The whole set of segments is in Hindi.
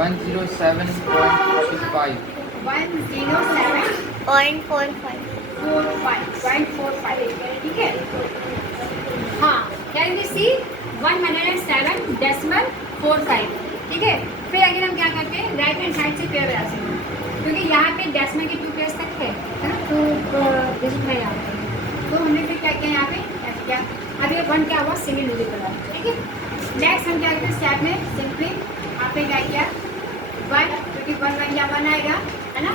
107.45 107.45 ठीक है। हाँ, कैन बी सी 107.45 ठीक है। फिर अगर हम क्या करते हैं, राइट हैंड साइड से पेयर बना सकते हैं, क्योंकि यहाँ पे डेसिमल के 2 पेयर्स तक है ना, 2 डिजिट है यहाँ पे। तो हमने फिर क्या किया यहाँ पे, ऐसे किया। अब ये 1 क्या हुआ, सिंगल डिजिट बना, ठीक है। नेक्स्ट हम क्या करते हैं, स्टेप में सिंपली यहाँ पे क्या किया 1, क्योंकि 1 1 या 1 आएगा है ना।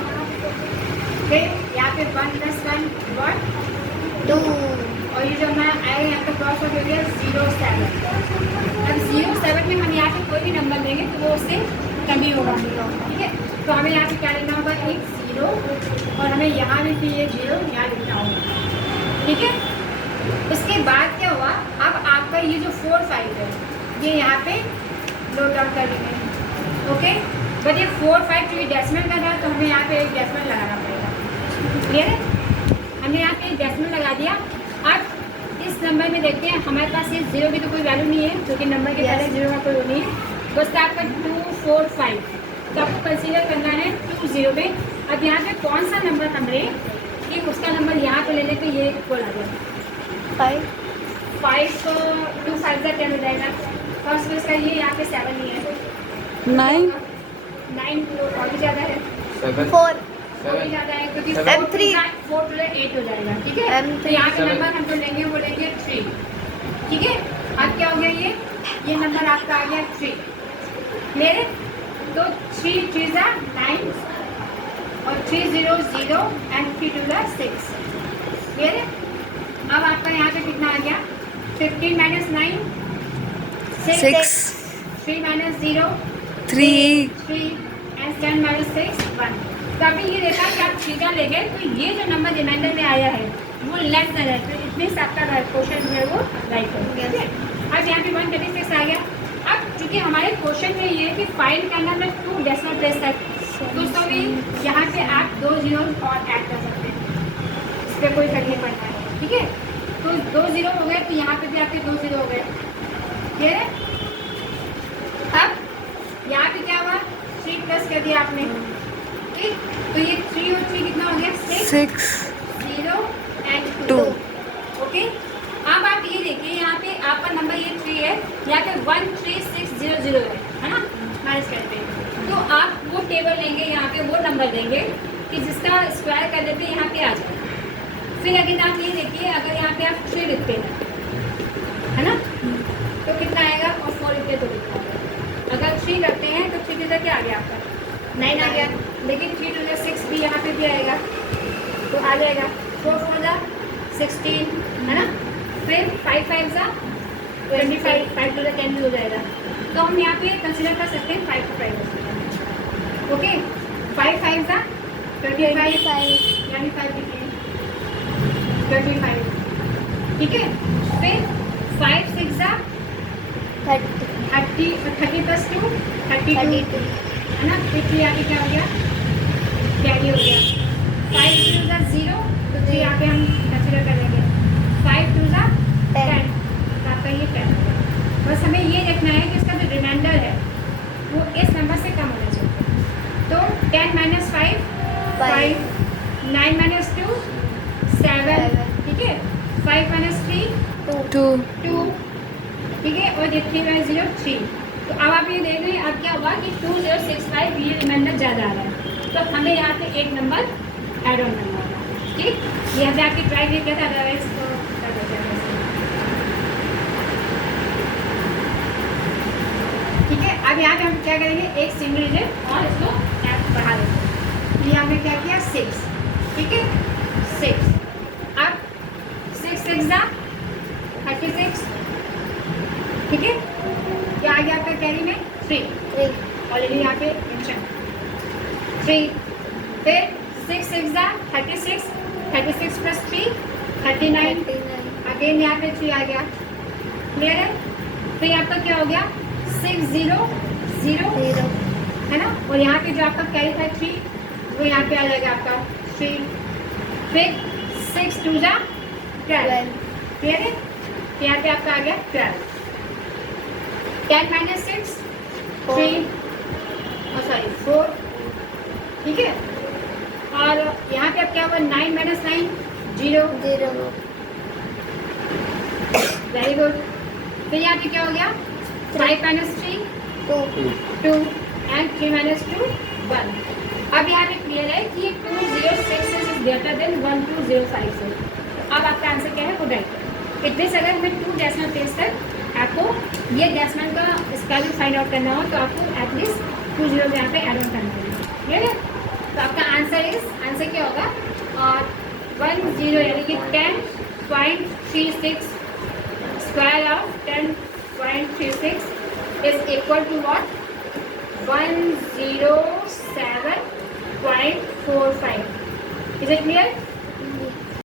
फिर यहाँ पे 1 + 1 1 2, और ये जो हमारा आएगा यहाँ पे क्रॉस हो गया 07। अब 07 में हम यहाँ पे कोई भी नंबर लेंगे तो वो उससे कम ही होगा, ठीक है। तो हमें यहाँ पे क्या लिखना होगा, एक 0, और हमें यहाँ भी फिर ये 0 यहाँ लिखना होगा, ठीक है। उसके बाद क्या हुआ, अब आपका ये जो 4 5 है ये यहाँ पे नोट डाउन कर लेंगे, ओके। बट ये 4 5 जो डेसिमल का था तो हमें यहाँ पे एक डेसिमल लगाना पड़ेगा, क्लियर है। हमने यहाँ पे एक डेसिमल लगा दिया। अब इस नंबर में देखते हैं, हमारे पास ये 0 की तो कोई वैल्यू नहीं है, क्योंकि नंबर के पहले 0 का कोई वो नहीं है। बस आपका 2 4 5 तो आपको कंसीडर करना है 2 0 में। अब यहाँ पे कौन सा नंबर हम लें कि उसका नंबर यहाँ पे ले लें तो ये इक्वल आ जाएगा 5 2 5 का 10 हो जाएगा। फर्स्ट में इसका ये यहाँ पे 7 ही है, 9 और भी ज़्यादा है, 4 भी ज़्यादा है, क्योंकि 4 4 + 8 हो जाएगा, ठीक है। तो यहाँ पे नंबर हम जो लेंगे वो लेंगे 3, ठीक है। अब क्या हो गया, ये नंबर आपका आ गया 3, मेरे तो 3 3 9 और 3 0 0 एंड 3 2 6, मेरे। अब आपका यहाँ पे कितना आ गया, 15 - 9 6 3 - 0 3 एंड 10 - 6 1। तो अभी ये देखा कि आप 3 का ले गए तो ये जो नंबर रिमाइंडर में आया है वो लेस देन है, तो इतने से आपका क्वेश्चन जो है वो राइट हो गया, ठीक है। अब यहाँ पे 136 आ गया। अब चूँकि हमारे क्वेश्चन में ये है कि फाइंड करना है 2 डेसिमल प्लेस तक, तो उसको भी यहाँ पे आप 2 0 और ऐड कर सकते हैं, इस पर कोई फर्क नहीं पड़ता है, ठीक है। तो 2 0 हो गए, तो यहाँ पे भी आपके 2 0 हो गए, ठीक है। अब यहाँ पे क्या हुआ, 3 प्लस कर दिया आपने, ठीक। तो ये 3 और 3 कितना हो गया, 6 0 एंड 2, ओके। अब आप ये देखिए, यहाँ पे आपका नंबर ये 3 है, यहाँ पे 1 3 6 0 0 है ना, माइनस करते हैं। तो आप वो टेबल लेंगे, यहाँ पे वो नंबर लेंगे कि जिसका स्क्वायर कर देते हैं यहाँ पे आ जाए। फिर अगर आप ये देखिए, अगर यहाँ पे आप 3 लिखते हैं है ना, तो कितना आएगा, और 4 लिखते तो कितना आएगा। अगर 3 करते हैं तो 3 क्या आ गया आपका 9 आ गया, लेकिन 3 2 6 भी यहाँ पे भी आएगा तो आ जाएगा 4 4 16 है ना। फिर 5 5 25 5 2 10 भी हो जाएगा। तो हम यहाँ पे कंसिडर कर सकते हैं 5 5 ओके। 5 5 25 यानी 5 लिखिए 25, ठीक है। फिर 5 6 30 30 + 2 32 है ना। फिर 3 आगे क्या हो गया, कैरी हो गया। 5 2 0 तो 3 यहाँ पे हम कंसिडर कर लेंगे। 5 2 10 तो आपका ये 10 हो गया। बस हमें ये देखना है कि इसका जो रिमाइंडर है वो इस नंबर से कम होना चाहिए। तो 10 - 5 5 9 - 2 7, ठीक है। 5 - 3 2, ठीक है। और ये 3 - 0 3। तो अब आप ये देख रहे हैं, अब क्या हुआ कि 2065 ये रिमाइंडर ज़्यादा आ रहा है, तो हमें यहाँ पे एक नंबर ऐड ऑन करना होगा, ठीक। ये हमने आपकी ट्राई किया था, अदरवाइज तो कर देते हैं, ठीक है। अब यहाँ पे हम क्या करेंगे, एक सिंगल डिजिट और इसको बढ़ा देंगे। यहाँ पे क्या किया 6, ठीक है 6। अब 6 6 36, ठीक है। क्या आ गया आपका कैरी में 3 ऑलरेडी यहाँ पे मेंशन 3। फिर 6 6 36 36 + 3 39 अगेन यहाँ पे 3 आ गया, क्लियर है। फिर आपका क्या हो गया 6 0 0 है ना, और यहाँ पे जो आपका कैरी था 3 वो यहाँ पे आ जाएगा आपका 3। फिर 6 2 12, क्लियर है। यहाँ पे आपका आ गया 12। 10 - 6 3 और सॉरी 4, ठीक है। और यहाँ पे अब क्या हुआ, 9 माइनस 9 0, वेरी गुड। फिर यहाँ पे क्या हो गया, 5 माइनस 3 2 एंड 3 माइनस 2 1। अब यहाँ पे क्लियर है कि 206 इज ग्रेटर देन 1205 से। अब आपका आंसर क्या है, वो राइट। इतने से अगर हमें 2 डेसिमल प्लेस तक आपको ये डेसिमल का इसका भी फाइंड आउट करना हो तो आपको एटलीस्ट 2 जीरो यहाँ पे एड ऑन करना होगा, ठीक है। तो आपका आंसर क्या होगा, 10 यानी कि 10.36 square of 10.36 is equal to what, 107.45। Is it clear?